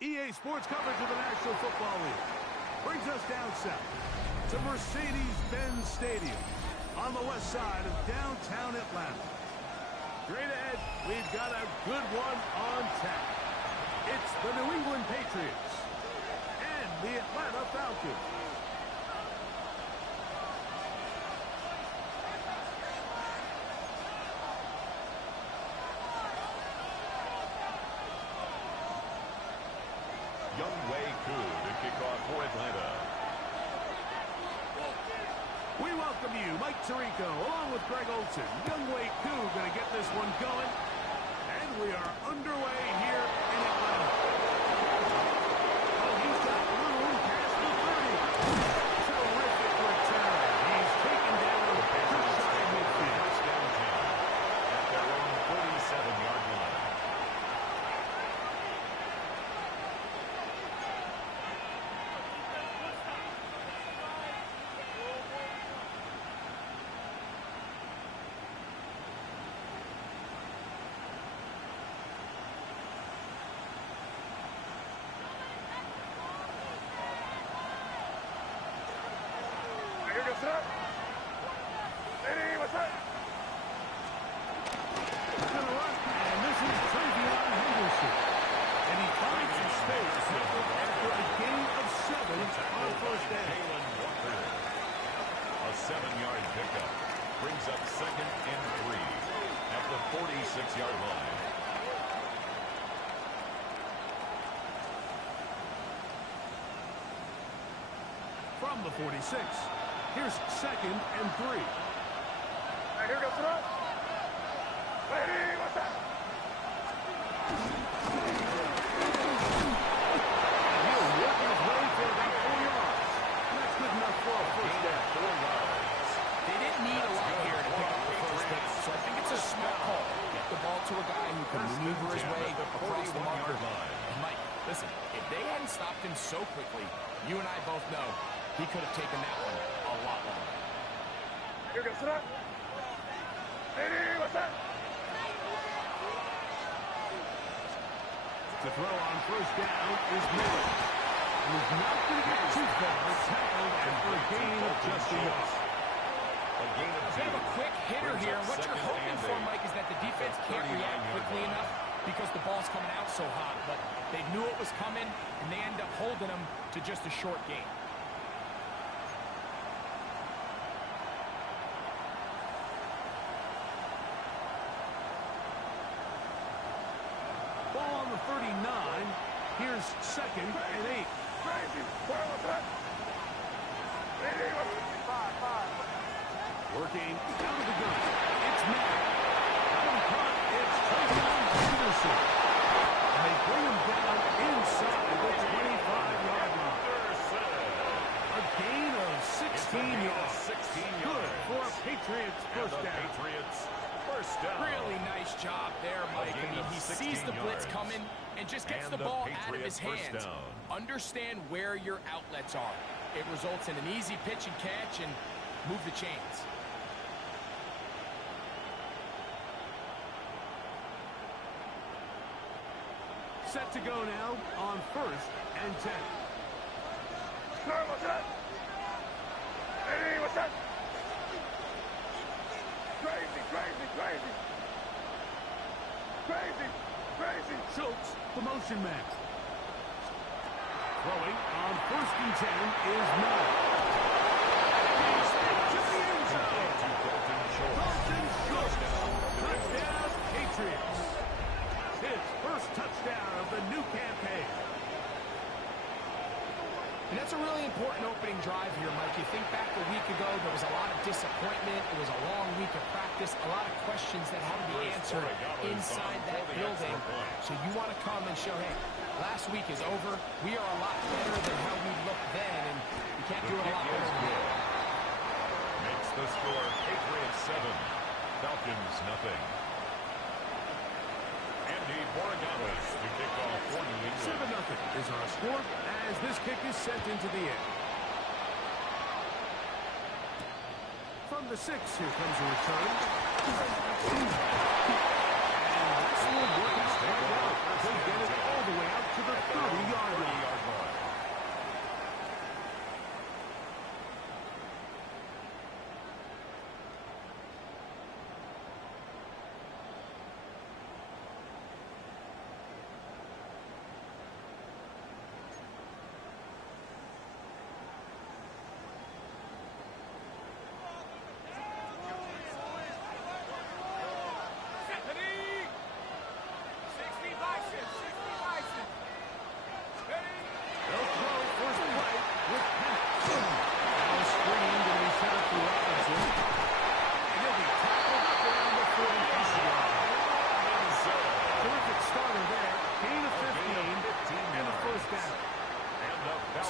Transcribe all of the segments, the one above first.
EA Sports coverage of the National Football League brings us down south to Mercedes-Benz Stadium on the west side of downtown Atlanta. Straight ahead, we've got a good one on tap. It's the New England Patriots and the Atlanta Falcons. To kick off for Atlanta. We welcome you, Mike Tirico, along with Greg Olson. Younghoe Koo going to get this one going. And we are underway here in Atlanta. Oh, he's got room past the 30. Terrific return. He's taken down the side midfield. First down 10 at their own 47-yard line. A 7-yard pickup brings up 2nd and 3 at the 46-yard line. From the 46, here's 2nd and 3. Here goes the run. Ready, what's that? He'll work his way for about 4 yards. That's good enough for a first down. 4 yards. They didn't need a lot here to pick up the first down, so I think it's a smart call. Get the ball to a guy who can maneuver his way across the marker. And Mike, listen, if they hadn't stopped him so quickly, you and I both know he could have taken that one a lot longer. Here goes the run. Ready, what's that? The throw on first down is Miller. He's not going to get too far. Tackled after a gain of just a yard. They have a quick hitter here. What you're hoping for, Mike, is that the defense can't react quickly enough because the ball's coming out so hot. But they knew it was coming, and they end up holding them to just a short gain. Ball on the 39. Here's 2nd and 8. Crazy. Where was that? Ready, what's that? 5. Working out of the gun. It's Madden. Out of the cut, it's Travion Henderson. And they bring him down inside the 25-yard line. A gain of 16 yards. Good for a Patriots first down. First down. Really nice job there, Mike. I mean, he sees the blitz coming and just gets the ball out of his hands. Understand where your outlets are. It results in an easy pitch and catch and move the chains. Set to go now on 1st and 10. Sir, what's that? Ready, what's that? Crazy, crazy, crazy. Crazy, crazy. Schultz, the motion man. Throwing on 1st and 10 is Miller. He's to the end zone. Dalton Schultz. Touchdown, Patriots. His first touchdown of the new campaign. And that's a really important opening drive here, Mike. You think back a week ago, there was a lot of disappointment. It was a long week of practice, a lot of questions that had to be answered inside that building. So you want to come and show, hey, last week is over. We are a lot better than how we looked then, and you can't do it a lot better than that. Makes the score Patriots 7, Falcons nothing. Andy Borregales to kick off for New England. 7-0 is our score as this kick is sent into the air. From the 6, here comes a return. And this will work out right out. They'll get it all the way out to the 30-yard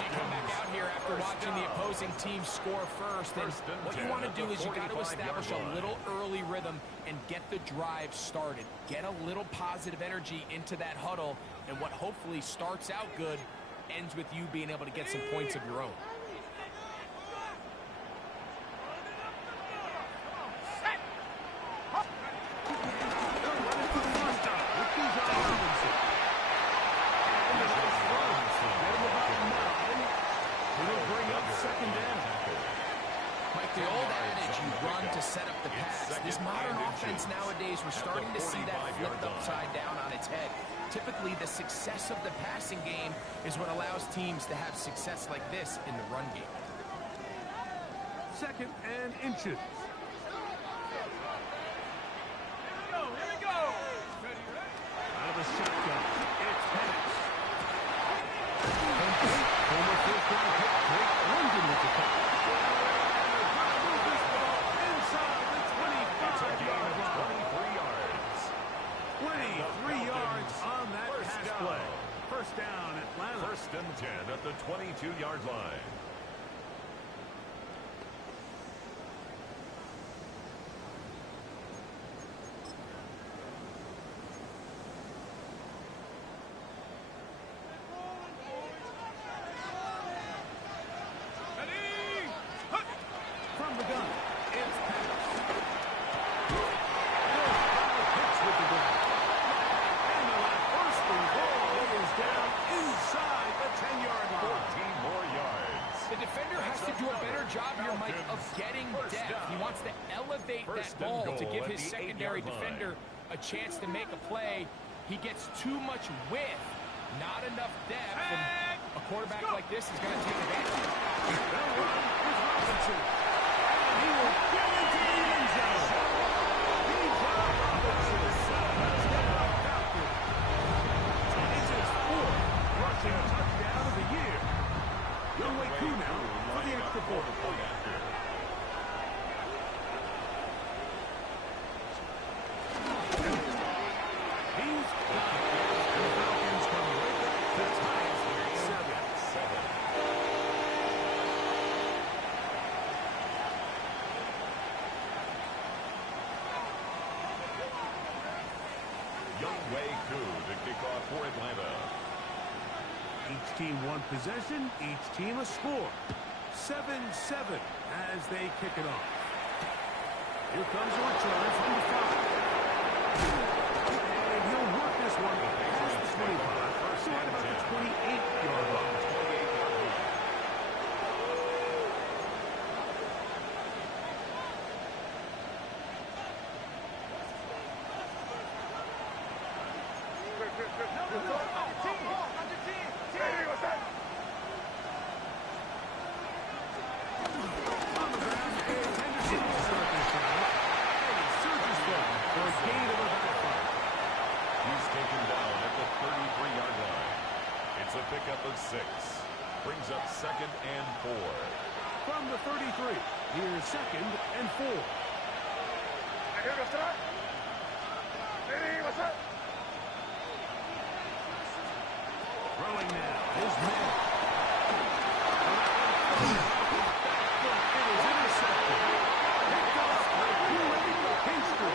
So you come back out here after watching the opposing team score first, and what you want to do is you got to establish a little early rhythm and get the drive started. Get a little positive energy into that huddle, and what hopefully starts out good ends with you being able to get some points of your own. The old adage, you run to set up the pass. This modern offense nowadays, we're starting to see that flipped upside down on its head. Typically, the success of the passing game is what allows teams to have success like this in the run game. 2nd and inches. Here we go. Out of the shotgun, it's Penix. Former first-round pick Drake London with the catch. Inside the 25-yard line. 23 yards on that pass play. First down, Atlanta. 1st and 10 at the 22-yard line. From the gun, it's Penix. Inside the 10-yard line. 14 more yards. The defender has to do a better job here, Mike, of getting depth. He wants to elevate that ball to give his secondary defender a chance to make a play. He gets too much width, not enough depth, and a quarterback like this is going to take advantage. That run is Robinson. And he will get into the end zone. Bijan Robinson touchdown Falcons. It's his 4th rushing touchdown of the year. Younghoe Koo now for the extra point. He's got it. The Falcons come right back to tie it at 7. Younghoe Koo to kick off for Atlanta. Each team one possession, each team a score. 7-7 as they kick it off. Here comes a return from the 5. And he'll work this one past the 25. So at about the 28-yard line. It's a pickup of 6. Brings up 2nd and 4. From the 33, here's 2nd and 4. Throwing now is man. It is intercepted. Picked off by Nolakingsr.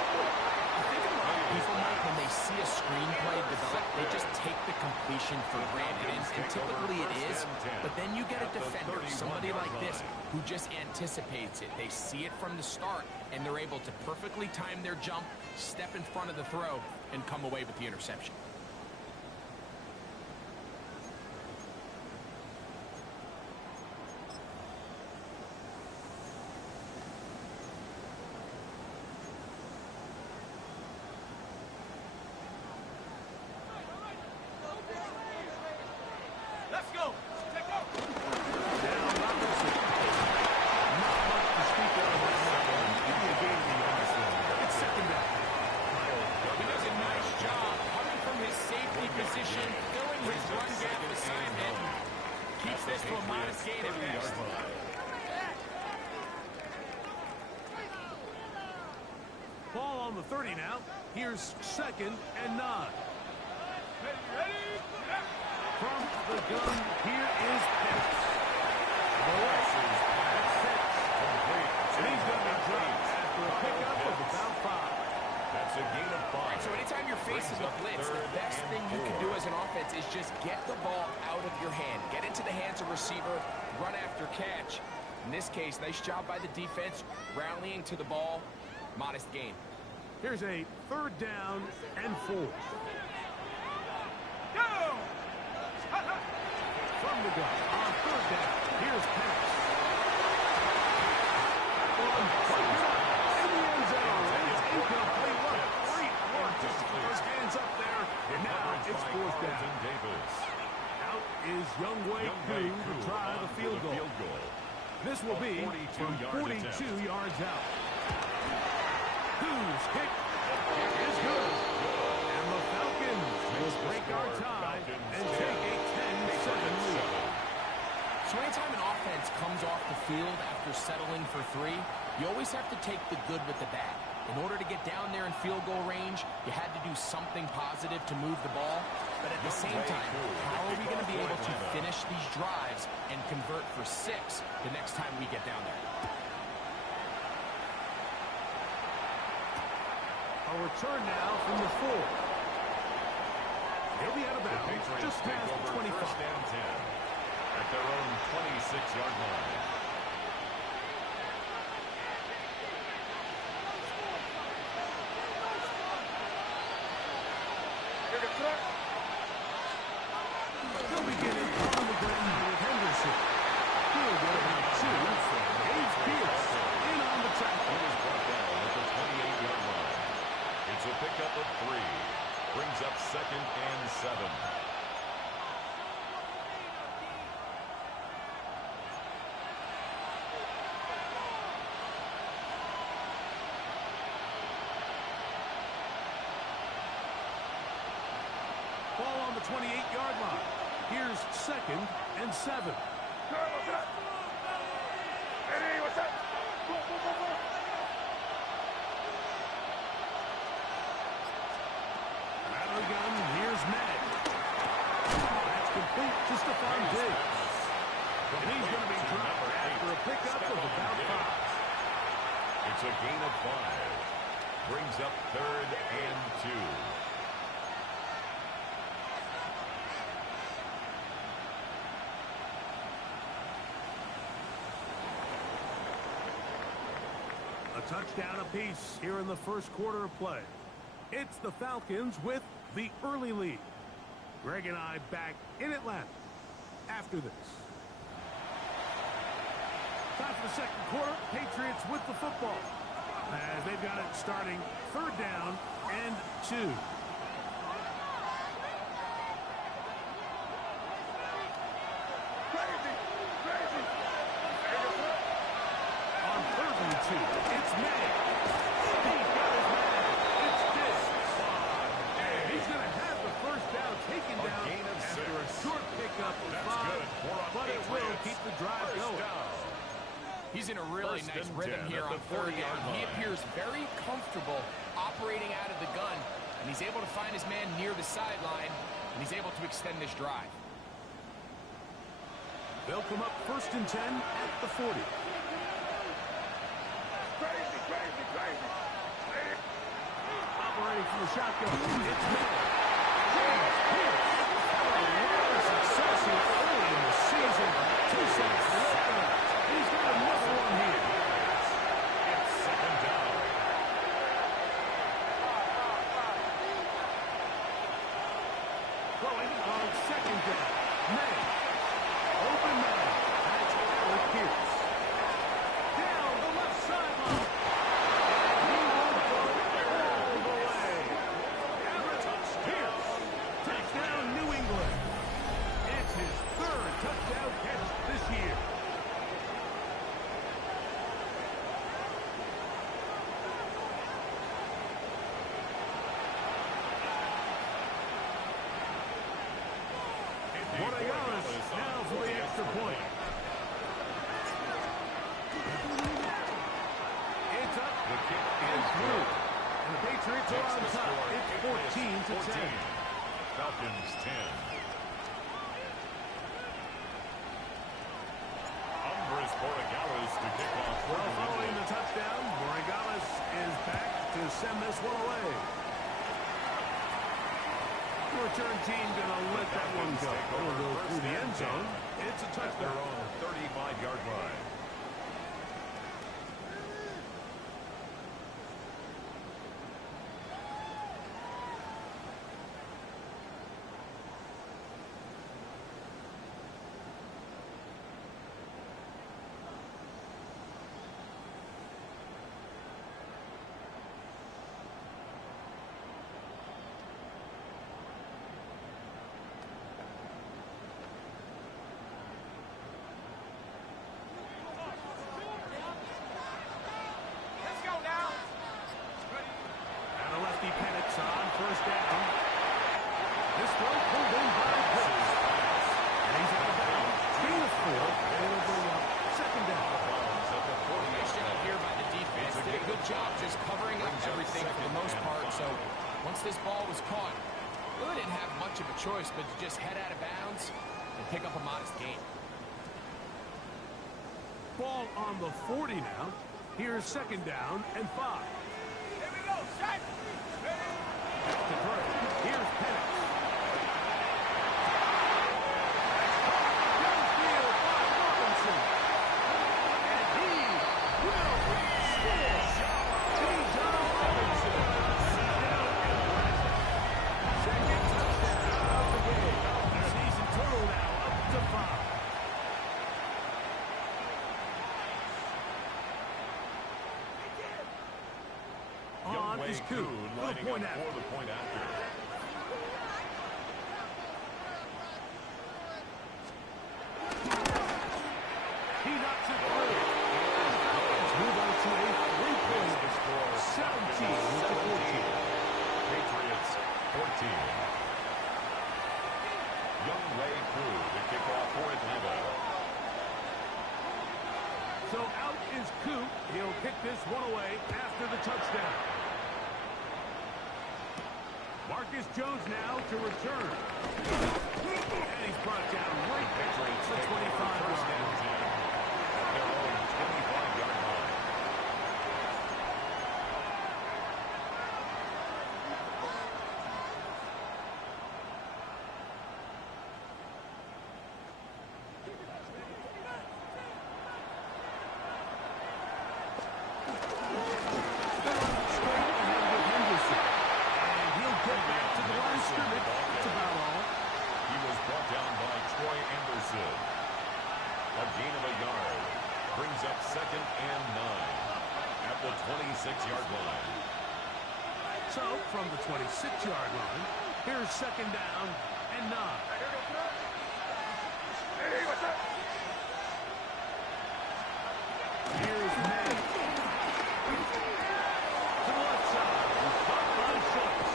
People, Mike, when they see a screenplay develop, they just take the completion for granted, and typically it is, but then you get a defender, somebody like this, who just anticipates it. They see it from the start, and they're able to perfectly time their jump, step in front of the throw, and come away with the interception. Let's go. Take off. Down Robinson. Not much to speak of. It's 2nd down. He does a nice job coming from his safety position, filling his run gap assignment. Keeps this to a modest gain at best. Ball on the 30 now. Here's 2nd and 9. Ready? From the gun, here is Pitts. Complete. And he's going to be dropped after a pickup of about 5. That's a gain of 5. All right, so anytime you're facing a blitz, the best thing you can do as an offense is just get the ball out of your hand. Get into the hands of receiver, run after catch. In this case, nice job by the defense, rallying to the ball. Modest gain. Here's a 3rd down and 4. From the gun on 3rd down. Here's Pitts. In the end zone. It's incomplete. What a great work. Just to put his hands up there. And now it's 4th down. Out is Younghoe Koo to try the field goal. This will be from 42 yards out. Koo's kick is good. And the Falcons will break our tie and take a 10-7 lead. So anytime an offense comes off the field after settling for 3, you always have to take the good with the bad. In order to get down there in field goal range, you had to do something positive to move the ball. But at the same time, how are we going to be able to finish these drives and convert for 6 the next time we get down there? A return now from the 4. He'll be out of bounds just past the 25. First down 10 at their own 26-yard line. They'll begin it on the ground with Henderson. He'll go about 2. Ace Pierce in on the tackle. He was brought down at the 28-yard line. It's a pickup of 3. Brings up 2nd and 7. Ball on the 28-yard line. Here's 2nd and 7. Rattling gun, here's Madden. That's complete to Stephon Diggs. And he's going to be dropped after a pickup of about 5. It's a gain of 5. Brings up 3rd and 2. A touchdown apiece here in the first quarter of play. It's the Falcons with the early lead. Greg and I back in Atlanta after this. Time for the second quarter. Patriots with the football. As they've got it starting 3rd down and 2. On 3rd and 2, it's May. He's got his man. It's Diggs. He's going to have the first down taken down after a short pickup of 5. But it will keep the drive going. He's in a really nice rhythm here on 3rd down. He appears very comfortable operating out of the gun, and he's able to find his man near the sideline, and he's able to extend this drive. They'll come up 1st and 10 at the 40. Operating from the shotgun, it's Madden. James Pierce. A lot of success here early in the season. 2 sacks left. He's got another one here. It's 2nd down. Going on 2nd down. May. Open man. That's Alec Pierce. Down the left sideline. He will go all the way. Everett Pierce takes down New England. It's his 3rd touchdown catch this year. Morales now for the extra point. It's up. The kick And is through. good. And the Patriots are on top. It's 14-10. Falcons 10. Borregales to kick off. Well, following the touchdown, Borregales is back to send this one away. The return team going to let that one go. It'll go through the end zone. It's a touchdown. They're on the 35-yard line. On first down. This one pulled in by Pitts. And he's out of bounds. Gain of 4. And it'll bring up second down. Nice job here by the defense. Did a good job just covering up everything for the most part. So once this ball was caught, really didn't have much of a choice but to just head out of bounds and pick up a modest gain. Ball on the 40 now. Here's second down and 5. Here we go, shot. Here's Penix. And he will score. Bijan Robinson. Down and left. Second touchdown of the game. The season total now up to 5. On is Coon for the point after. He knocks it through. Falcons move on to a 3-point score. 17-14. Patriots 14. Young Ray Crew to kick off for Atlanta. So out is Coop. He'll kick this one away after the touchdown. Marcus Jones now to return. And he's brought down right back to the 25-yard line. At their own 25-yard line. A gain of a yard brings up second and 9 at the 26-yard line. So from the 26-yard line, here's second down and 9. Here's May. To the left side. Caught by Schultz.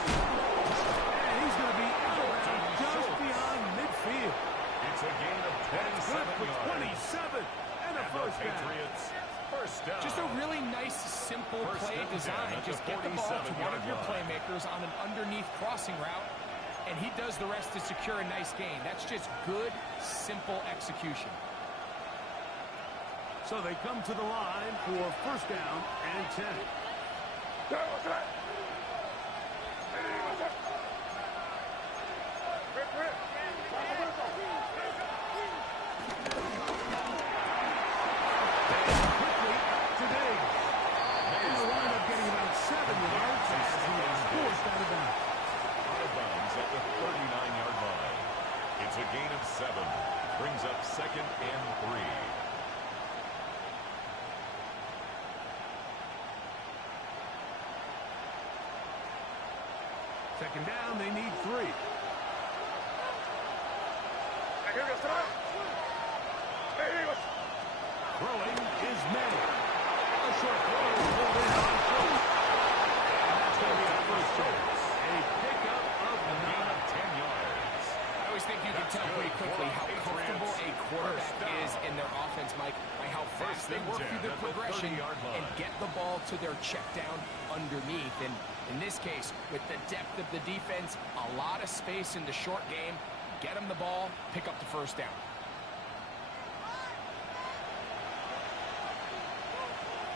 And he's going to be out just beyond midfield. It's a gain of 27 yards. 27 and a first down. Patriots first down. Just a really nice, simple play design. Just get the ball to one of your playmakers on an underneath crossing route, and he does the rest to secure a nice gain. That's just good, simple execution. So they come to the line for first down and 10. Brings up second and 3. Second down, they need 3. Throwing is May. A short throw is pulled in by Schultz. And that's going to be a first down. A pickup of the 10 yards. I always think you can tell pretty quickly how comfortable a quarterback is in their offense, Mike, by how fast they work through their progression and get the ball to their check down underneath. And in this case, with the depth of the defense, a lot of space in the short game, get them the ball, pick up the first down.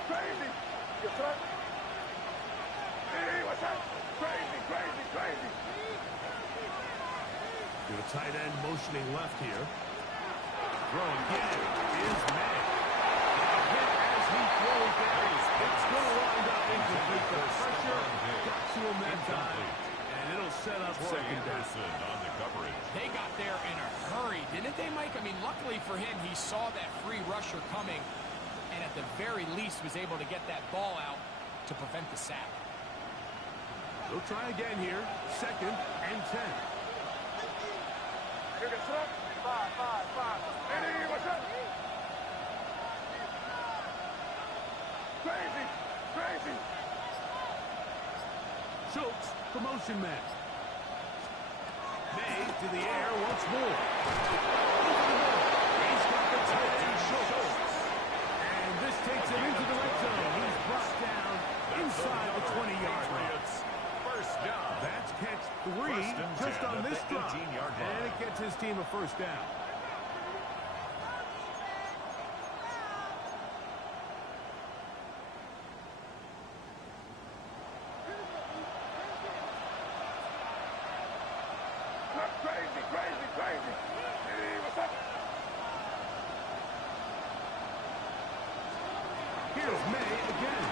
Crazy. Yes, sir. Hey, what's that? Crazy, crazy, crazy. The tight end motioning left here. Throw again is May. Hit as he throws down. It's going to wind up incomplete. The pressure got to him that time, and it'll set up second down. On the coverage. They got there in a hurry, didn't they, Mike? I mean, luckily for him, he saw that free rusher coming, and at the very least was able to get that ball out to prevent the sack. They'll try again here. 2nd and 10. Here gets up. 5. Hey, what's up? Crazy, crazy. Schultz, the motion man. May to the air once more. He's got the tight end, Schultz. And this takes him into the red zone. He's brought down inside the 20-yard line. First down. That's catch 3 just on this drive. And it gets his team a first down. Crazy, crazy, crazy. Hey, what's up? Here's May again.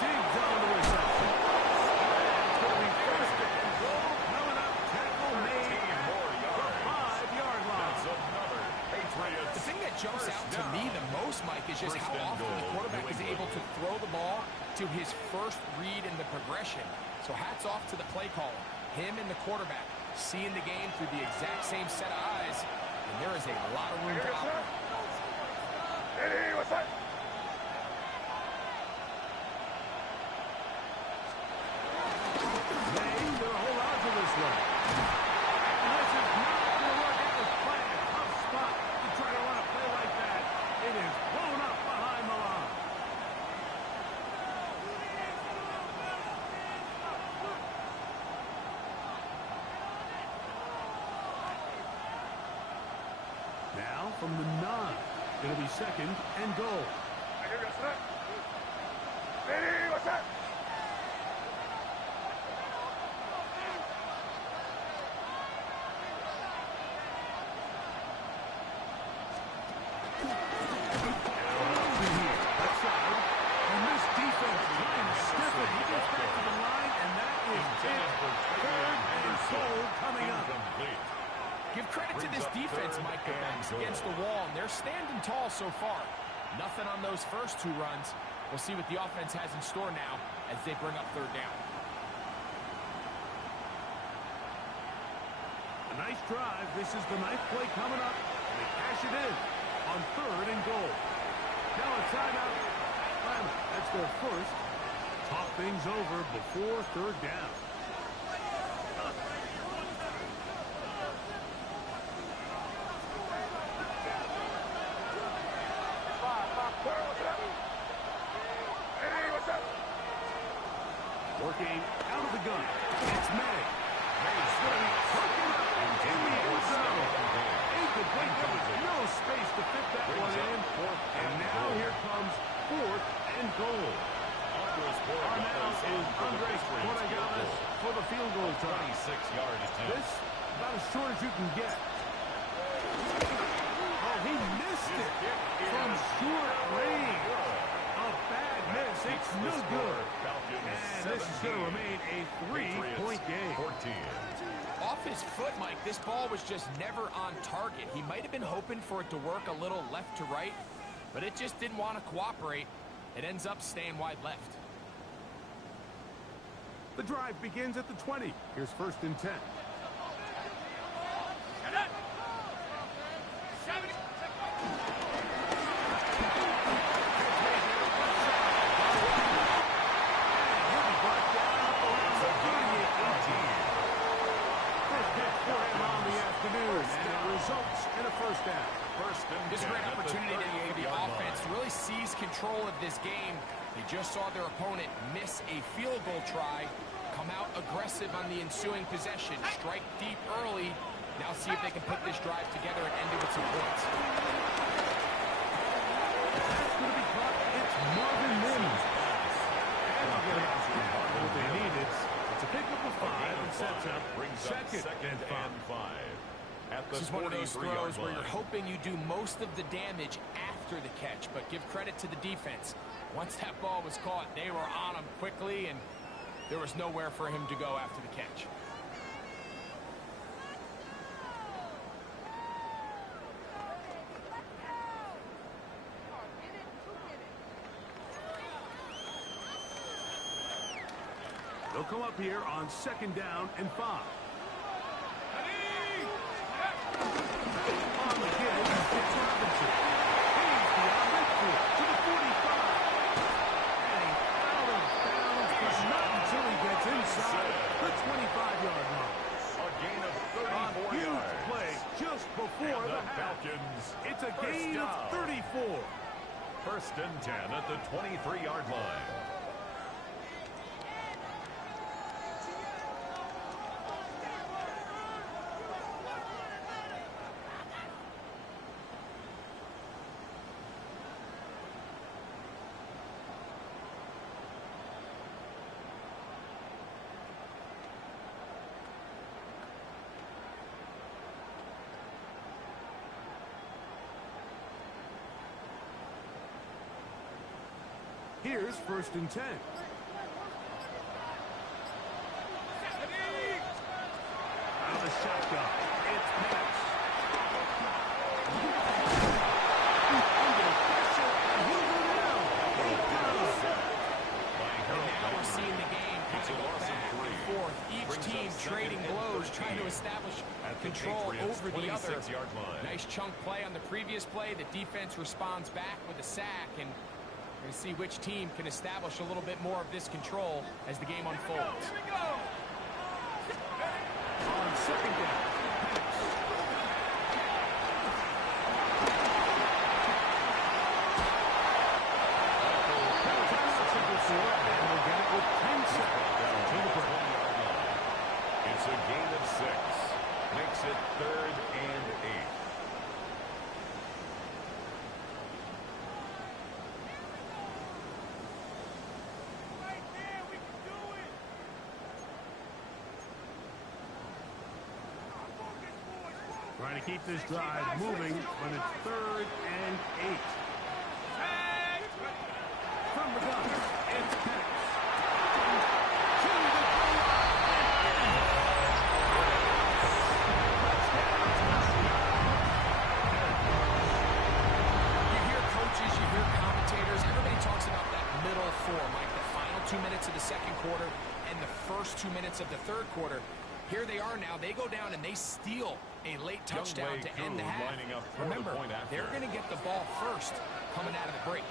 Digs on the reception. It's going to be first and goal. Coming up, tackle made the 5-yard line. That's another Patriots. The thing that jumps out to me the most, Mike, is just how often the quarterback is able to throw the ball to his first read in the progression. So hats off to the play caller. Him and the quarterback seeing the game through the exact same set of eyes, and there is a lot of room to operate. Hey, what's up? May, they'll hold on to this one. And this is not going to work out as planned. Tough spot to try to run a play like that. It is blown up behind the line. Now from the 9. It'll be 2nd and goal. Here gets up. Hey, what's up? And this defense trying to stiff it. He gets back to the line, and that is it. 3rd and goal coming up. Give credit to this defense, Mike. Their backs against the wall, and they're standing tall so far. Nothing on those first 2 runs. We'll see what the offense has in store now as they bring up 3rd down. A nice drive. This is the 9th play coming up. And they cash it in on 3rd and goal. Now a timeout. That's their first. Talk things over before 3rd down. Working out of the gun. It's May. May's going to be hooking up in the end zone. Incomplete. There was no space to fit that one in. And now here comes 4th and goal. Our now is Andres Corregales for the field goal try. 26-yard attempt. This about as short as you can get. Oh, he missed it from short range. A bad miss. It's no good. And this is going to remain a 3-point game. 14. Off his foot, Mike, this ball was just never on target. He might have been hoping for it to work a little left to right, but it just didn't want to cooperate. It ends up staying wide left. The drive begins at the 20. Here's 1st and 10. Results in a first down. This is a great opportunity now for the offense to really seize control of this game. They just saw their opponent miss a field goal try, come out aggressive on the ensuing possession, strike deep early. Now see if they can put this drive together and end it with some points. That's going to be caught. It's Marvin Mims. And they'll get out what they need. It's a pickup of 5 and sets up second and 5. This is one of those throws where you're hoping you do most of the damage after the catch, but give credit to the defense. Once that ball was caught, they were on him quickly, and there was nowhere for him to go after the catch. They'll come up here on 2nd down and 5. On the give, it's Robinson. He's beyond midfield to the 45. And out of bounds, but not until he gets inside the 25-yard line. A gain of 34 huge yards. Play just before the half. Falcons. It's a gain of 34. 1st and 10 at the 23-yard line. Here's 1st and 10. Out of the shotgun. It's pass. Under pressure, and he'll go down. And now we're seeing the game kind of go back and forth. Each team trading blows, trying to establish control over the other. Nice chunk play on the previous play. The defense responds back with a sack, and we're going to see which team can establish a little bit more of this control as the game unfolds. On 2nd down. And we'll get it with 10 seconds. It's a gain of 6. Makes it 3rd and 8. Trying to keep this drive moving when it's 3rd and 8. From the gun, it's Penix. To the goal You hear coaches, you hear commentators, everybody talks about that middle 4, Mike, the final 2 minutes of the 2nd quarter and the first 2 minutes of the 3rd quarter. Here they are now. They go down and they steal a late touchdown to end the half. Remember, they're going to get the ball first coming out of the break.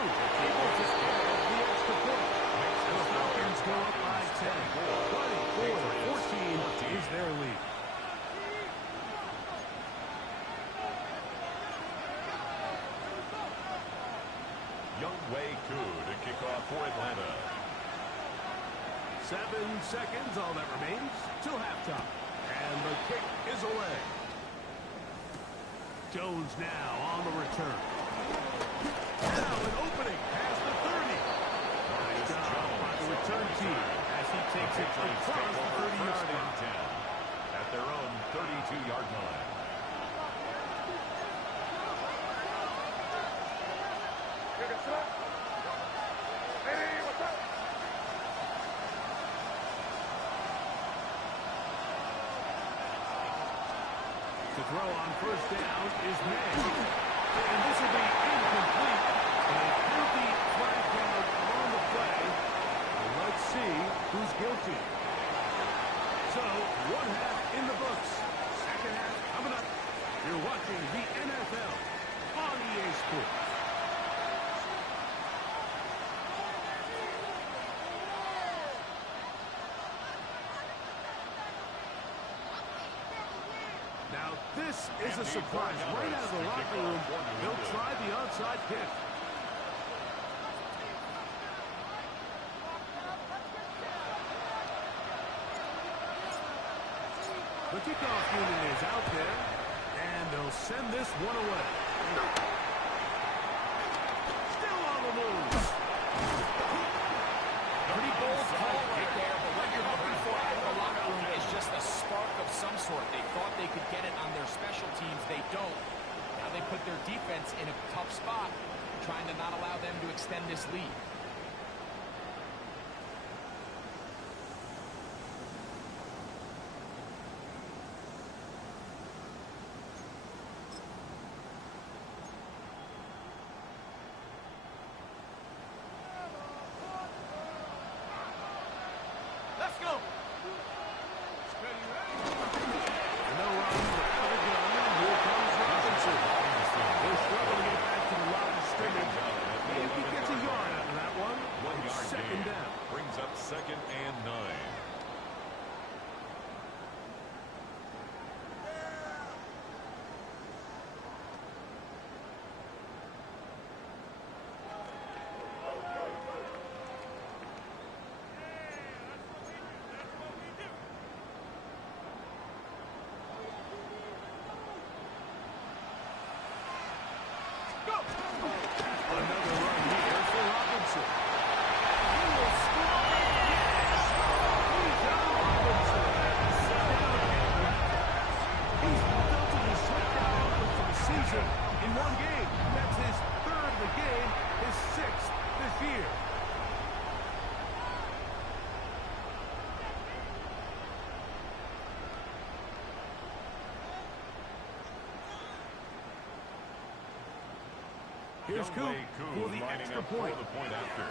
able to score the extra point. And the Falcons go up by 10. 24-14 is their lead. To kick off for Atlanta. 7 seconds, all that remains, till halftime. And the kick is away. Jones now on the return. Now an opening past the 30. Nice job by the return team as he takes it across the 30-yard line. At their own 32-yard line. The throw on 1st down is made. And this will be incomplete. A penalty flag down on the play. And let's see who's guilty. So, 1 half in the books. 2nd half coming up. You're watching the NFL on EA Sports. Now, this is a surprise right out of the locker room. They'll try the onside kick. The kickoff unit is out there, and they'll send this one away. Still on the move. Pretty bold call right there, but what you're looking for out of the locker room is just a spark of some sort. They thought they could get it on their special teams. They don't. Now they put their defense in a tough spot, trying to not allow them to extend this lead. Let's go. And they'll run out of the gun. Here comes Robinson. They're struggling to get back to the line of scrimmage. If he gets a yard out of that one, 1 yard second gain. down. Brings up 2nd and 9. Another run here for Robinson. He will score. Yes! Touchdown, Robinson. He's built his touchdown output for the season in one game. That's his 3rd of the game, his 6th this year. Here's Coop for the extra point. For the point after.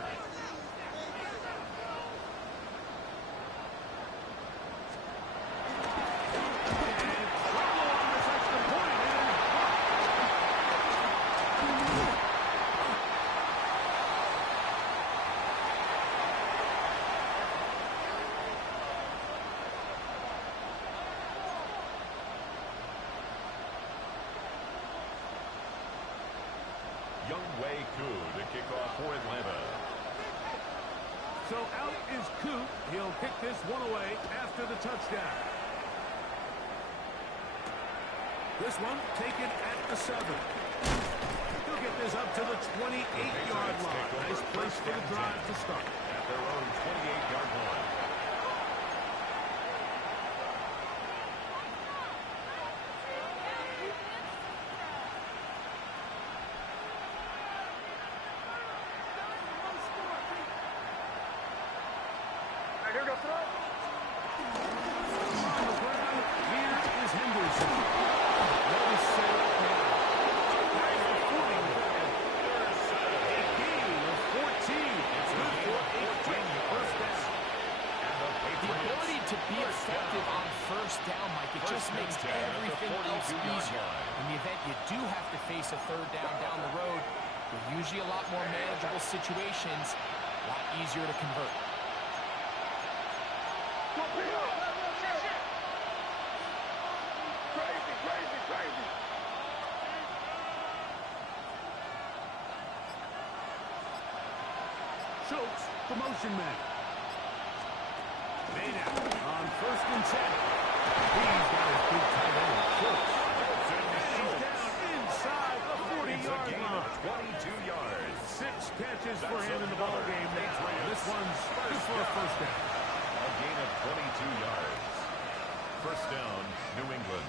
To kick off for Atlanta. So out is Coop. He'll kick this one away after the touchdown. This one taken at the 7. He'll get this up to the 28-yard line. Nice place for the drive to start. At their own 28-yard line. Here goes throw. On the ground, here is Henderson. Let us set up now. There's the footing. A gain of 14. It's good for a quick first down. The ability to be effective on first down, Mike, it just makes everything else easier. In the event you do have to face a 3rd down down the road, they're usually a lot more manageable situations, a lot easier to convert. Crazy, crazy, crazy. Schultz, the motion man. Made out on 1st and 10. He's got his big tight end, Schultz. And he's down inside the 40-yard line. 22 yards. 6 catches for him in the ball game now. This one's good for a first down. A gain of 22 yards. First down, New England.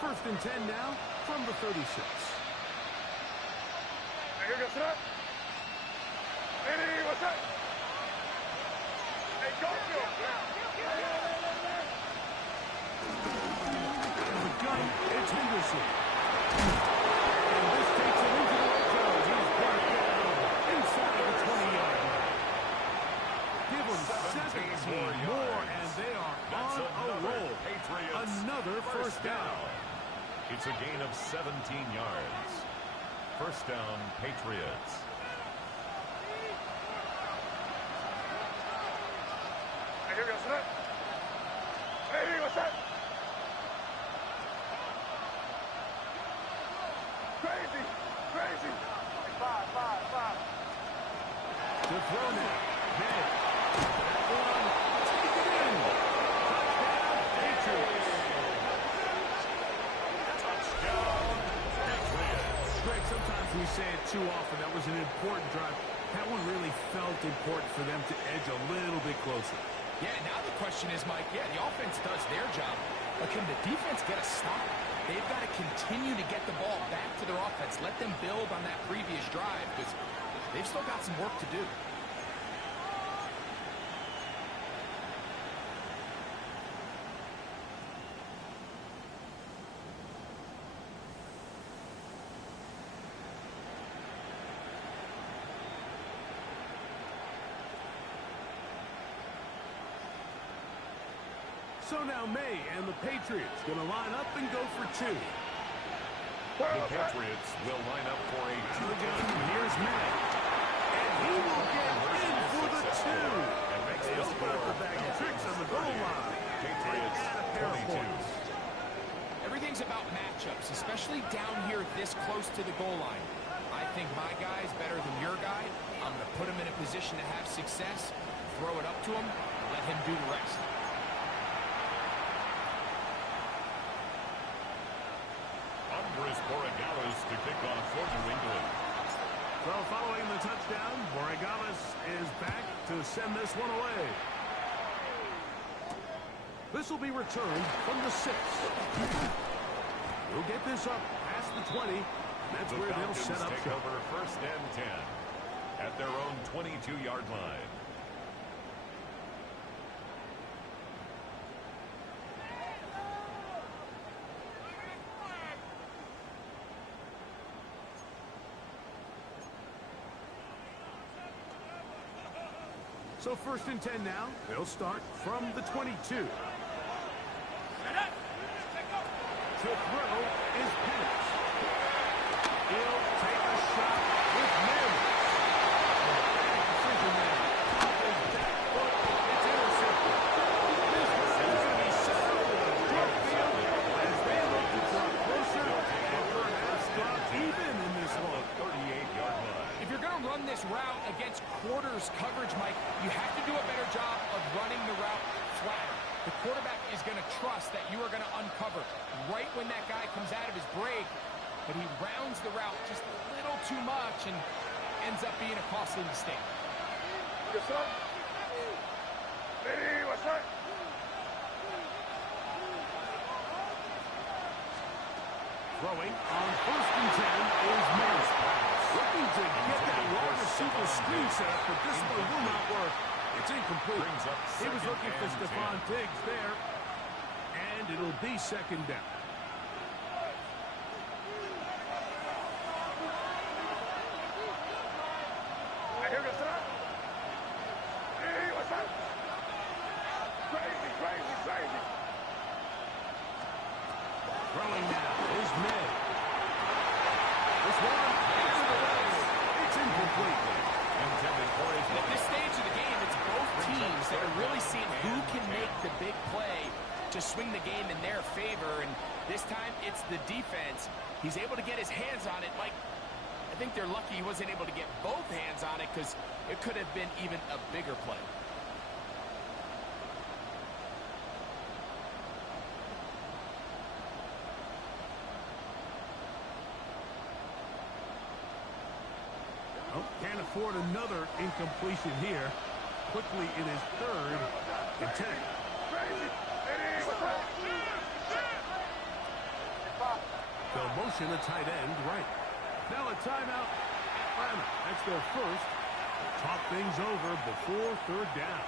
First and 10 now from the 36. Here goes throw. Hey, what's up? Hey, go, Out of the gun, it's Henderson. And this takes him into the red zone. He's brought down inside the 20-yard line. Give him 17 more, and they are on a roll. Patriots. Another first down. It's a gain of 17 yards. First down, Patriots. Here here we go, son. Hey, what's that? Crazy, crazy. Five. To throw now. Ned. That one. Take it in. Touchdown, Patriots. Touchdown, Patriots. Greg, sometimes we say it too often. That was an important drive. That one really felt important for them to edge a little bit closer. Yeah, now the question is, Mike, the offense does their job, but can the defense get a stop? They've got to continue to get the ball back to their offense. Let them build on that previous drive because they've still got some work to do. So now May and the Patriots going to line up and go for two. The Patriots will line up for a Gun, here's May. And he will get in for the two. And makes They the open score. up the bag of tricks on the goal line. Patriots And a pair of 22. points. Everything's about matchups, especially down here this close to the goal line. I think my guy is better than your guy. I'm going to put him in a position to have success, throw it up to him, and let him do the rest. Andres Borregales to kick off for New England. So following the touchdown, Borregales is back to send this one away. This will be returned from the 6. We'll get this up past the 20. That's The where they'll Falcons set up take shop. over first and 10 at their own 22-yard line. So first and 10 now. They'll start from the 22. To throw is Penix. He'll take a shot with Mims. Decision there. Off his back foot. It's intercepted. This one is going to be set up with a short field as they look to draw closer and perhaps drop even in this one. 38-yard line. If you're going to run this route against quarters coverage, Mike, you have to do a better job of running the route flatter. The quarterback is going to trust that you are going to uncover right when that guy comes out of his break, but he rounds the route just a little too much and ends up being a costly mistake. Yes, sir. Hey, what's that? Throwing on first and 10 is Mills. Looking to get that wide receiver screen set up, but this one will not work. It's incomplete. Brings up He was second looking for and Stephon 10. Diggs there, and it'll be second down. Hey, here we go, son. Hey, what's that? Crazy. Throwing now is May. This one out of the way. It's incomplete. Intended for his At this stage of the game, it's both teams that are really seeing who can make the big play to swing the game in their favor, and this time it's the defense. He's able to get his hands on it. Mike, I think they're lucky he wasn't able to get both hands on it because it could have been even a bigger play. Oh, can't afford another incompletion here. Quickly in his third and 10. Crazy. Hey, what's that? They'll motion a tight end right. Now a timeout, Atlanta. That's their first. Talk things over before third down.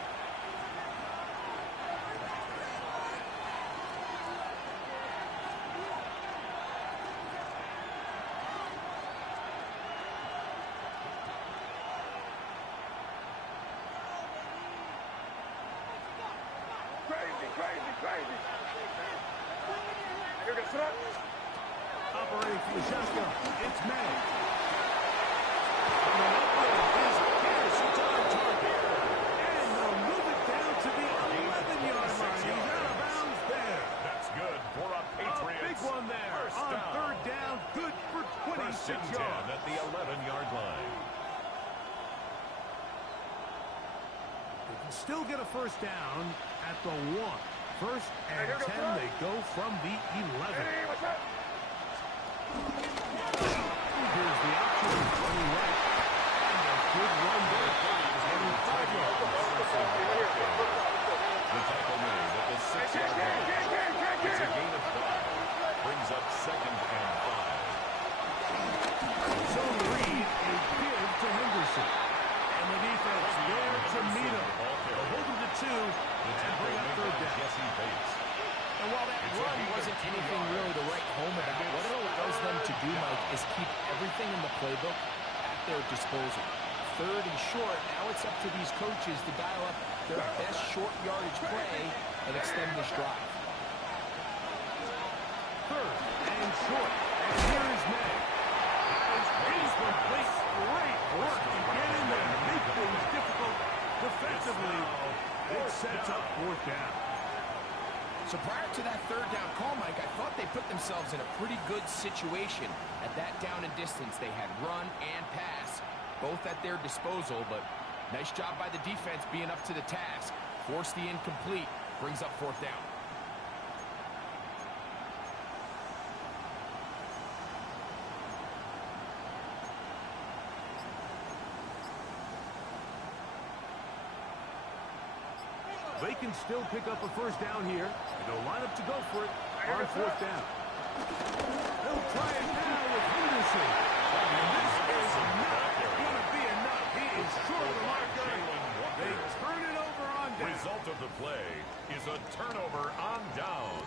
Crazy. Here we go, son. Operating for the shotgun. It's May. Coming up with is Pierce. It's on target. And they'll move it down to the still get a first down at the 1. First and 10, they go from the 11. Here's the option, running right. And a good run there. And 5 yards. The tackle made at the 6-yard line. It's a gain of 5. Brings up 2nd and 5. So read a give to Henderson. And the defense there to meet him. They'll hold him to 2 and bring up 3rd down. Jesse Bates. And while that run wasn't anything really to write home about, what it allows them to do, Mike, is keep everything in the playbook at their disposal. 3rd and short, now it's up to these coaches to dial up their best short yardage play and extend this drive. 3rd and short. And here is May. That is incomplete. Great work to get in there and make things difficult defensively. It sets up 4th down. So prior to that 3rd down call, Mike, I thought they put themselves in a pretty good situation at that down and distance. They had run and pass, both at their disposal, but nice job by the defense being up to the task. Force the incomplete, brings up 4th down. They can still pick up a first down here, and they'll line up to go for it on 4th down. They'll try it now with Henderson. And this is not going to be enough. He is short of the marker. They turn it over on down. Result of the play is a turnover on downs.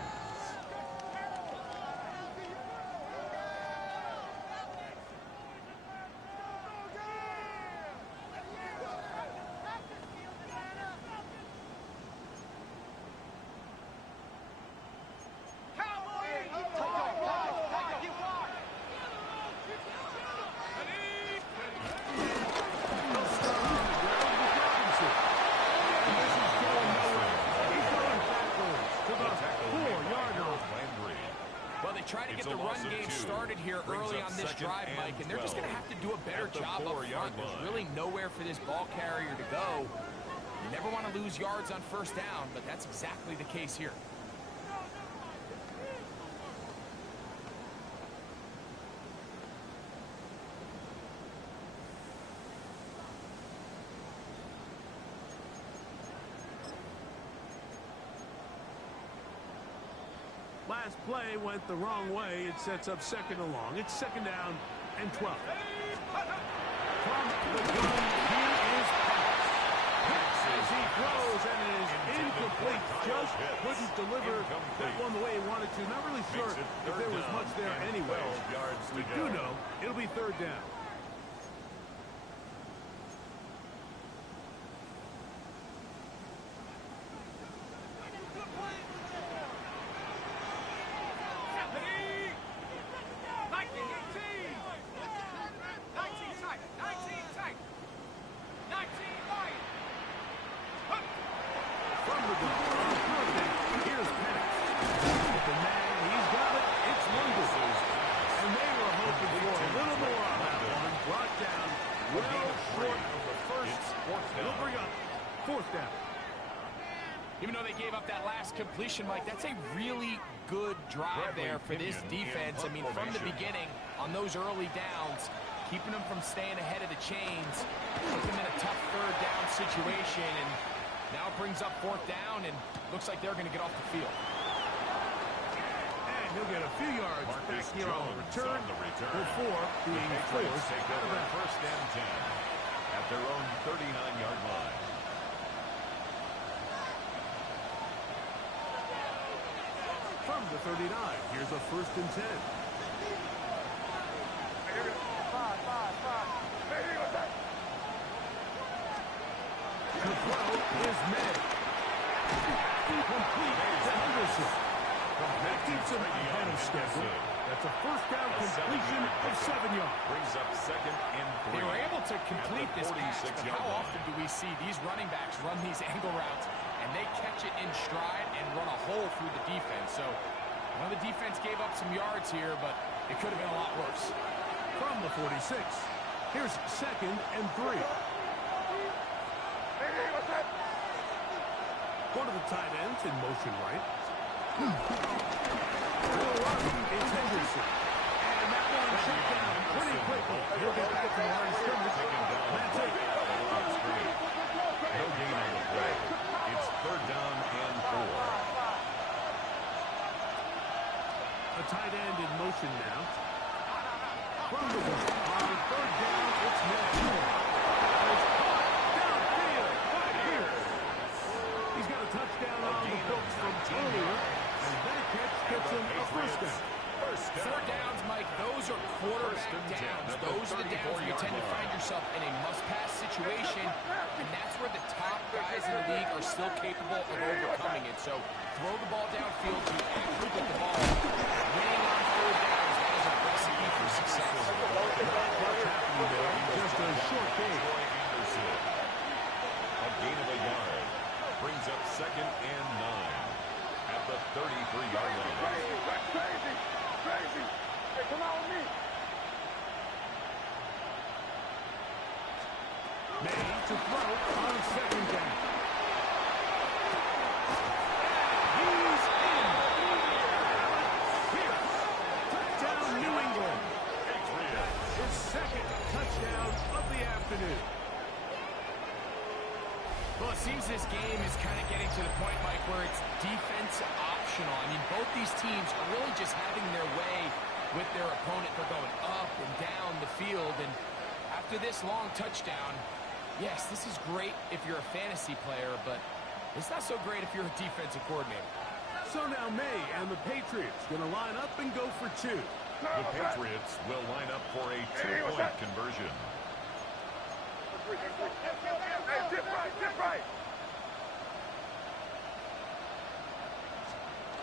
Try to get the run game started here early on this drive, Mike, and they're just going to have to do a better job up front. There's really nowhere for this ball carrier to go. You never want to lose yards on 1st down, but that's exactly the case here. Last play went the wrong way. It sets up 2nd and long. It's 2nd down and 12. From the gun, here is Pass as he throws, and it is incomplete. Just couldn't deliver that one the way he wanted to. Not really sure if there was much there anyway. We do know it'll be 3rd down. Even though they gave up that last completion, Mike, that's a really good drive there for this defense. I mean, from the beginning, on those early downs, keeping them from staying ahead of the chains, put them in a tough 3rd down situation, and now it brings up 4th down, and looks like they're going to get off the field. And he'll get a few yards back here on the return before being forced out of that. 1st and 10 at their own 39-yard line. From the 39, here's a 1st and 10. The throw is made. Incomplete to Henderson. That keeps him ahead of schedule. That's a 1st down completion of 7 yards. Brings up 2nd and 3. They were able to complete this pass, but how often do we see these running backs run these angle routes and they catch it in stride and run a hole through the defense? So, well, the defense gave up some yards here, but it could have been a lot worse. From the 46, here's 2nd and 3. One of the tight ends in motion right. Will run is Henderson. And that one shut down pretty quickly. He'll get back to the line of scrimmage. That's it. No gain on the play. It's 3rd down and 4. A tight end in motion now. From the gun. On 3rd down, it's Miller. It's caught downfield right here. He's got a touchdown on the books from earlier, and that catch gets him a first down. 4th downs, Mike, those are quarterback downs. Those are the downs where you tend to find yourself in a must-pass situation, and that's where the top guys in the league are still capable of overcoming it. So throw the ball downfield to actually get the ball. Winning on 4th downs, that is a recipe for success. Not much happening there, just a short gain. A gain of a yard. Brings up 2nd and 9 at the 33-yard line. Crazy. Hey, come on with me. May to throw on 2nd down. He's in. Pierce. Touchdown, New England. His 2nd touchdown of the afternoon. Well, it seems this game is kind of getting to the point, Mike, where it's defense optional. I mean, both these teams are really just having their way with their opponent. They're going up and down the field, and after this long touchdown, yes, this is great if you're a fantasy player, but it's not so great if you're a defensive coordinator. So now May and the Patriots going to line up and go for 2. The Patriots will line up for a 2-point conversion. Hey, dip right.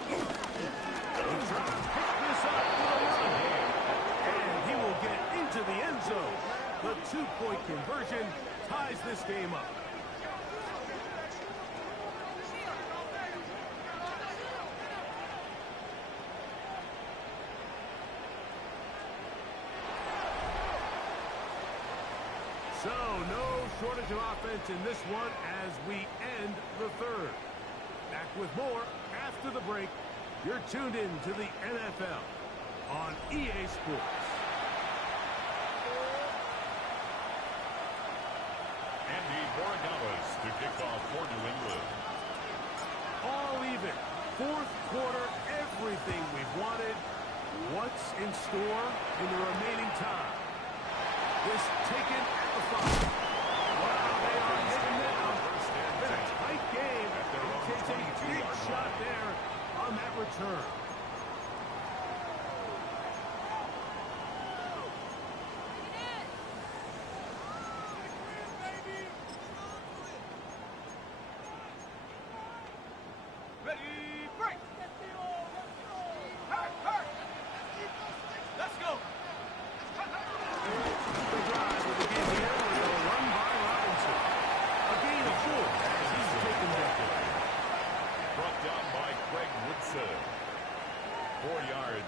He's trying to pick this up with a run. And he will get into the end zone. The 2-point conversion ties this game up. So, no shortage of offense in this one as we end the 3rd. Back with more after the break. You're tuned in to the NFL on EA Sports. Andy Borregales to kick off for New England. All even. 4th quarter, everything we've wanted. What's in store in the remaining time? This taken at the 5. Wow, they are heading down. Been a tight game. He takes a big shot there on that return.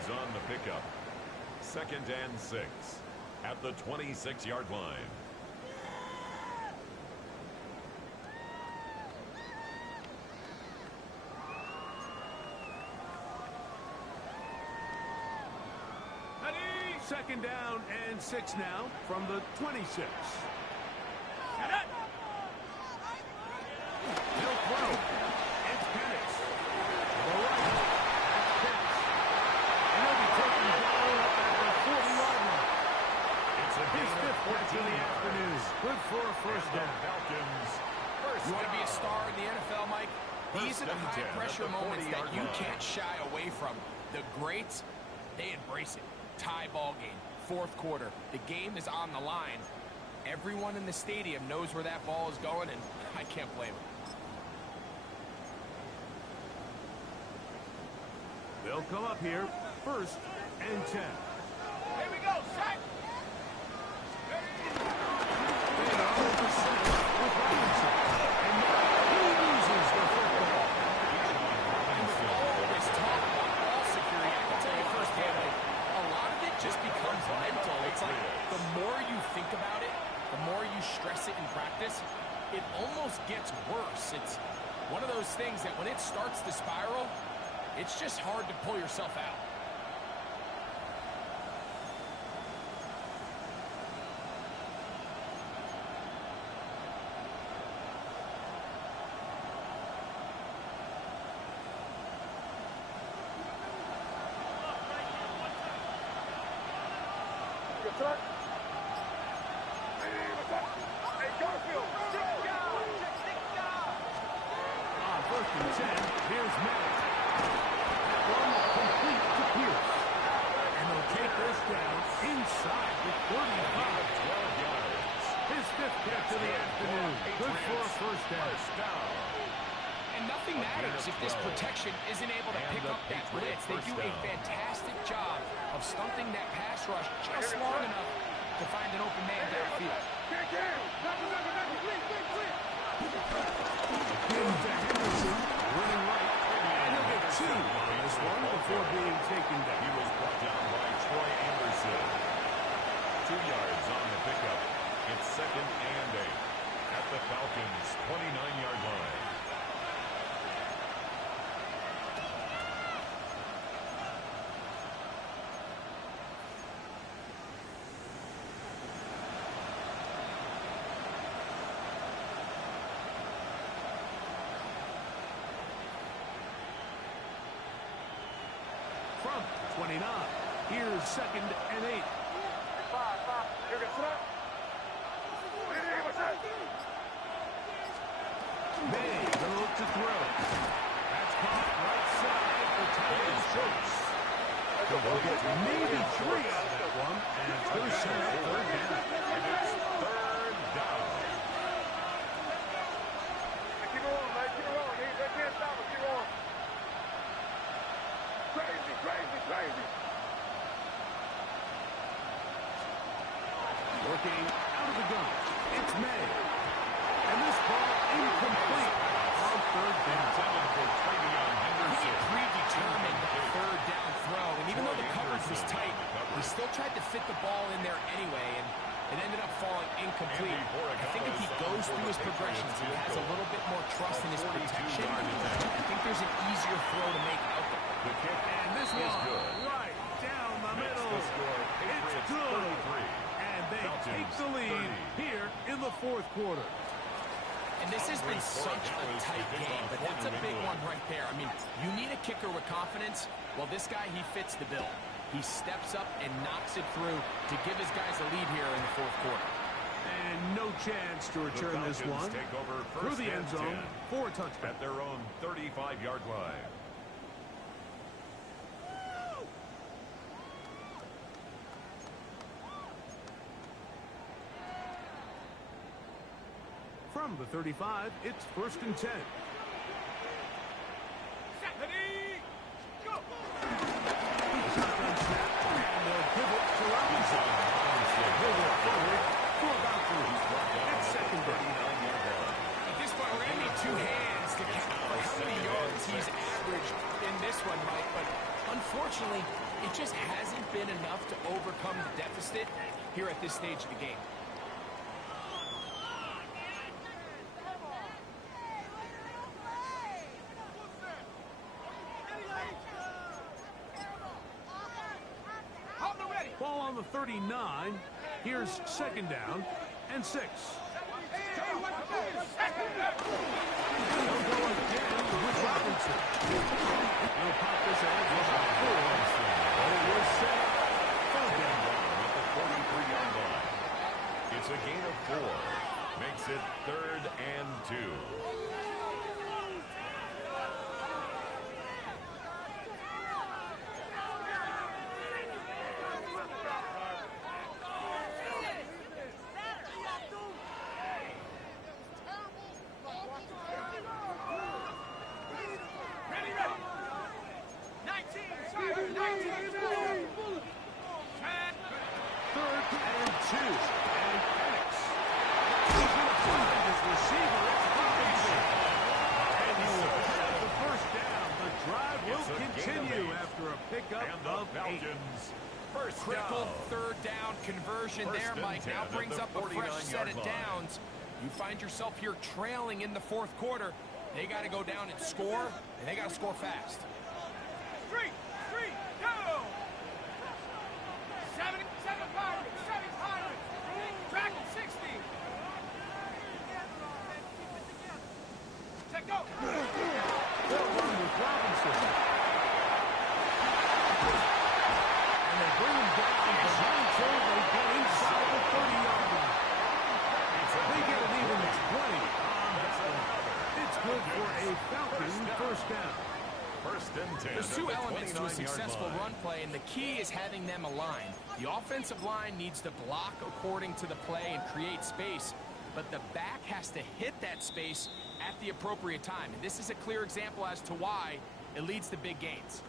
On the pickup. 2nd and 6 at the 26-yard line. Second down and 6 now from the 26. He'll throw. It's Penix. To the right. His 5th catch of the afternoon. Good for a first down. You want to be a star in the NFL, Mike? These are the high-pressure moments that you can't shy away from. The greats, they embrace it. Tie ball game, 4th quarter. The game is on the line. Everyone in the stadium knows where that ball is going, and I can't blame them. They'll come up here, 1st and 10. Here we go, sack. Stress it in practice, it almost gets worse. It's One of those things that when it starts to spiral, it's just hard to pull yourself out. First and 10, here's Madden. That one complete to Pierce. And they'll take this down inside the 35. 12 yards. His fifth catch of the afternoon. Good for a first down. And nothing matters if this protection isn't able to pick up that blitz. They do a fantastic job of stunting that pass rush just long enough to find an open man downfield. Running right, and he'll get 2 on this one before being taken down. He was brought down by Troy Anderson. 2 yards on the pickup. It's 2nd and 8 at the Falcons' 29-yard line. From 29, here's 2nd and 8. May gonna look to throw. That's caught right side for Tyler's Schultz. They'll get maybe 3 out of that one, and it's going to set up 3rd down. And it's 3rd down. Keep rolling, man. Keep rolling. They can't stop us. Keep rolling. Crazy, crazy, crazy. Working out of the gun. It's May. And this ball incomplete on 3rd down. Intended for Travion Henderson. Predetermined 3rd down throw. And even though the coverage was tight, he still tried to fit the ball in there anyway. And it ended up falling incomplete. I think if he goes through his progressions, he has a little bit more trust in his protection. I think there's an easier throw to make out there. The kick And this is one good. right down the Makes middle. the score It's Patriots good. 33. And they Falcons take the lead 30. here in the 4th quarter. And this has been such a tight game, but that's a big one right there. I mean, you need a kicker with confidence. Well, this guy, he fits the bill. He steps up and knocks it through to give his guys a lead here in the 4th quarter. And no chance to return this one Take over through first the end and zone 10 for a touchdown. at their own 35-yard line. From the 35, it's 1st and 10. Shotgun snap, and they'll give it to Robinson. He'll go forward for about 3. It's 2nd down. At this point, we're going to need 2 hands to count for how many yards he's averaged in this one, Mike. But unfortunately, it just hasn't been enough to overcome the deficit here at this stage of the game. Ball on the 39. Here's 2nd down and 6. They'll go again with Robinson. He'll pop this out for about 4. But it was set up. 3rd down At the 43-yard line. It's a gain of 4. Makes it 3rd and 2. Critical 3rd down conversion there, Mike. Now brings up a fresh set of downs. You find yourself here trailing in the 4th quarter. They got to go down and score, and they got to score fast. Street, go! 77 Pirates, 7 Pirates, track 60. Check go! They'll run with Robinson. And they bring him down behind until they get inside the 30-yard line. They get it even at 20 on that one. It's good for a Falcon first down. First and 10. There's two elements to a successful line. run play, and the key is having them aligned. The offensive line needs to block according to the play and create space, but the back has to hit that space at the appropriate time. And this is a clear example as to why it leads to big gains.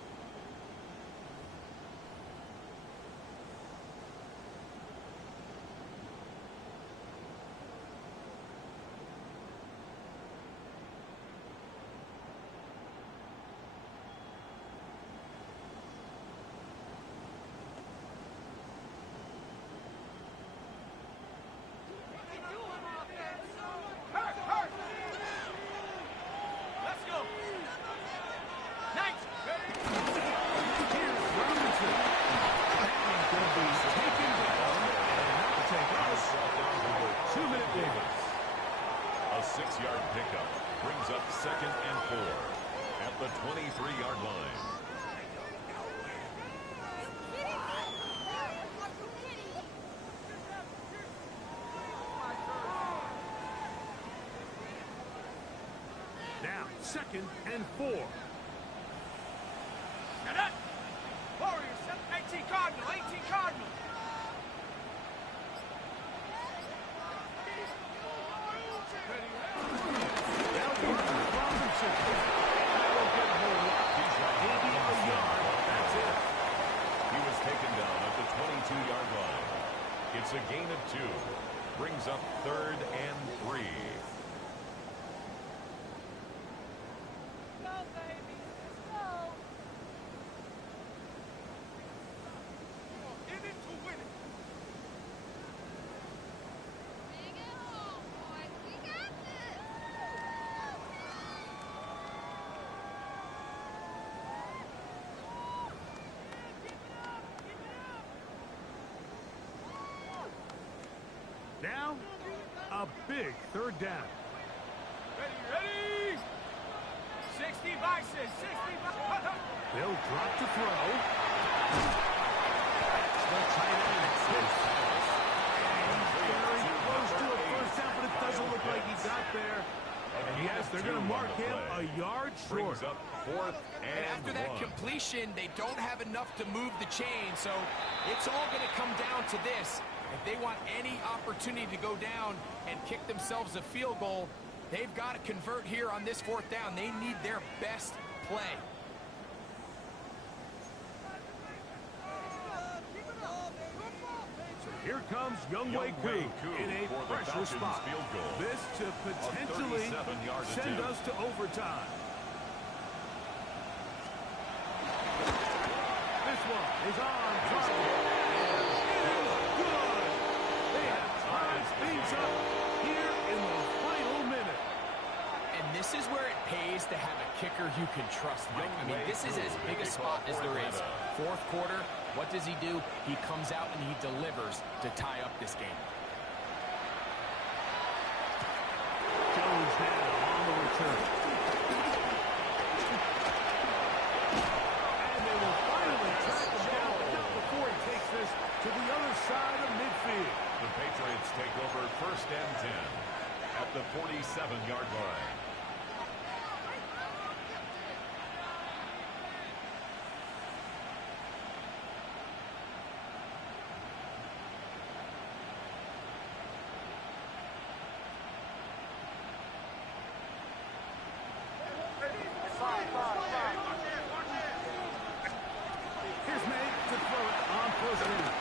A 6-yard pickup brings up 2nd and 4 at the 23-yard line. Now, 2nd and 4. And that, Warriors, 18 Cardinal, 18 Cardinal. It's a gain of 2. Brings up 3rd and 3. Go, baby. Let's go. In it to win it. Bring it home, boys. We got this. Now, a big 3rd down. Ready? 60 Bison, 60 Bison. They'll drop to throw. The tight end sits. Very close to a first down, but it doesn't look like he got there. And yes, they're going to mark him a yard short. Brings up 4th and After that 1. completion, they don't have enough to move the chain, so it's all going to come down to this. If they want any opportunity to go down and kick themselves a field goal, they've got to convert here on this 4th down. They need their best play. So here comes Younghoe Koo in a pressure spot. Field goal. This to potentially send us to overtime. This one is on target. Things up here in the final minute. And this is where it pays to have a kicker you can trust, Mike. I mean, this is as big a spot as there is. 4th quarter, what does he do? He comes out and he delivers to tie up this game. Jones now on the return. And they will finally track him down, but not before he takes this to the other side of midfield. The Patriots take over 1st and 10 at the 47-yard line. Here's May to throw it on 1st down.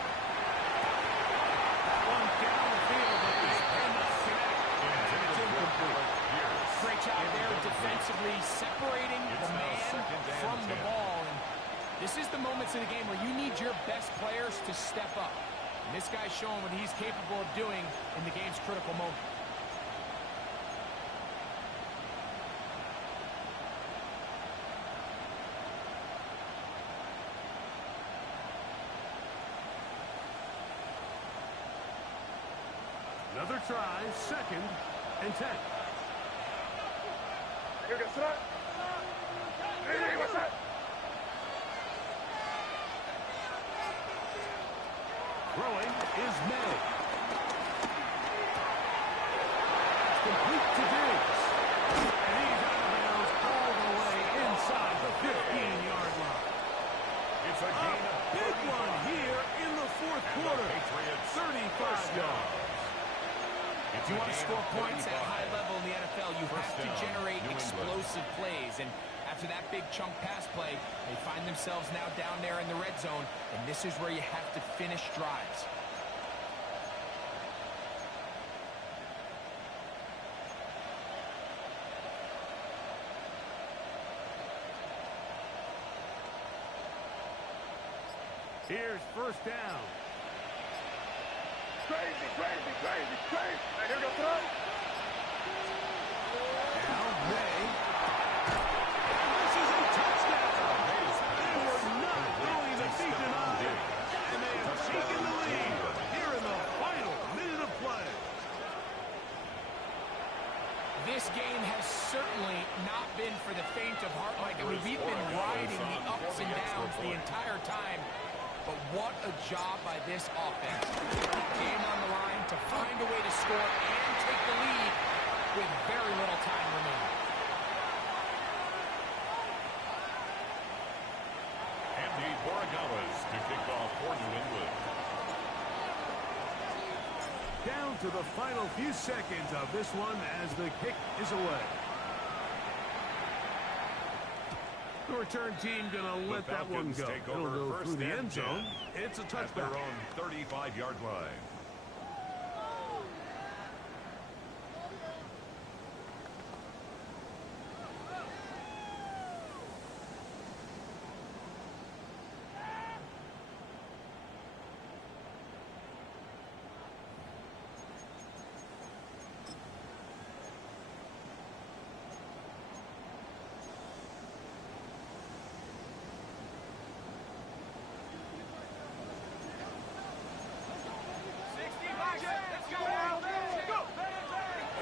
One down the field, but they cannot connect. And it's incomplete. Great job there defensively, separating the man from the ball. And this is the moments in the game where you need your best players to step up. And this guy's showing what he's capable of doing in the game's critical moment. Another try, 2nd and 10. Here goes that. Hey, what's that? Throwing is May. Complete to Diggs. And he's out of bounds all the way inside the 15-yard line. It's a gain of Big one here in the 4th quarter. Patriots 35 yards. If you want to score points at a high level in the NFL, you have to generate explosive plays. And after that big chunk pass play, they find themselves now down there in the red zone. And this is where you have to finish drives. Here's 1st down. Crazy, crazy, crazy, crazy. Now here goes that. Now May. This is a touchdown. They were not going to be denied. And they have taken the lead here in the final minute of play. This game has certainly not been for the faint of heart, Mike. I mean, we've been riding the ups and downs the entire time. But what a job by this offense. Game on the line to find a way to score and take the lead with very little time remaining. Andy Borregales to kick off for New England. Down to the final few seconds of this one as the kick is away. The return team gonna let that one go. It'll go through the end zone. It's a touchback. At their own 35-yard line.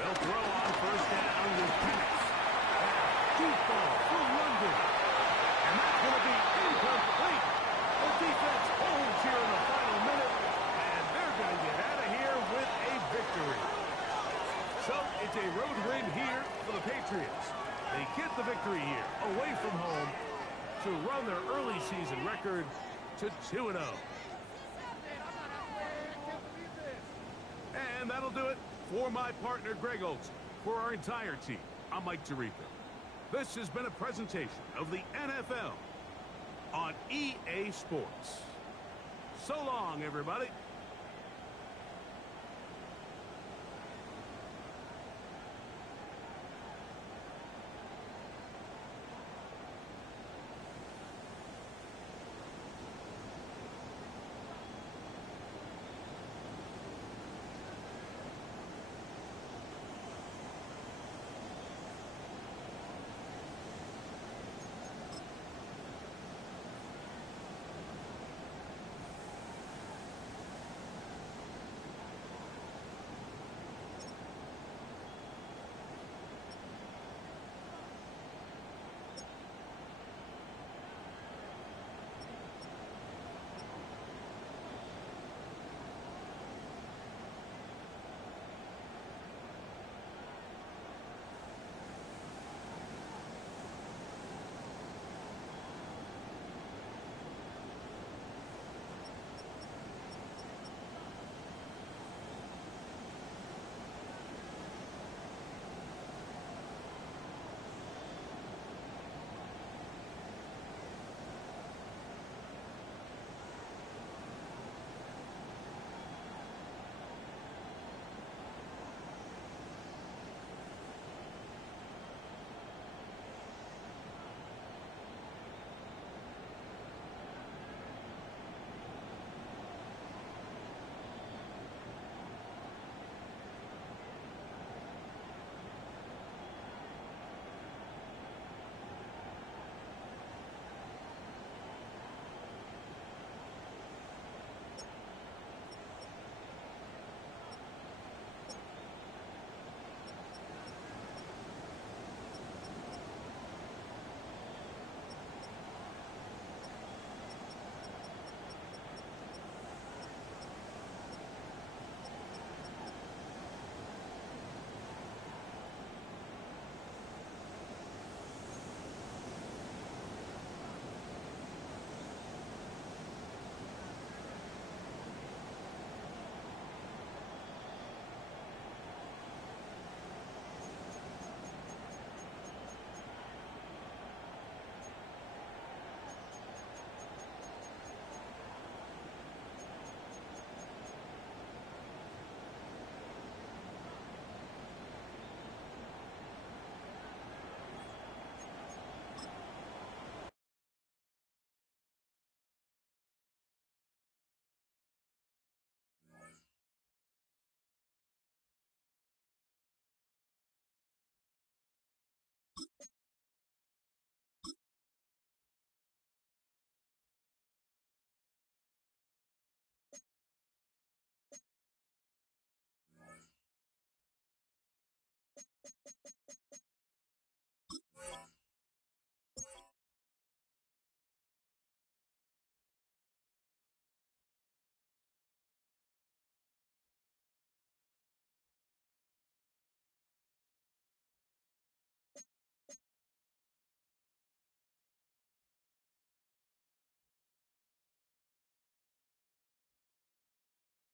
They'll throw on 1st down with Penix. Deep ball for London. And that's going to be incomplete. The defense holds here in the final minute, and they're going to get out of here with a victory. So it's a road win here for the Patriots. They get the victory here, away from home, to run their early season record to 2-0. And that'll do it for my partner, Greg Olson. For our entire team, I'm Mike Tirico. This has been a presentation of the NFL on EA Sports. So long, everybody.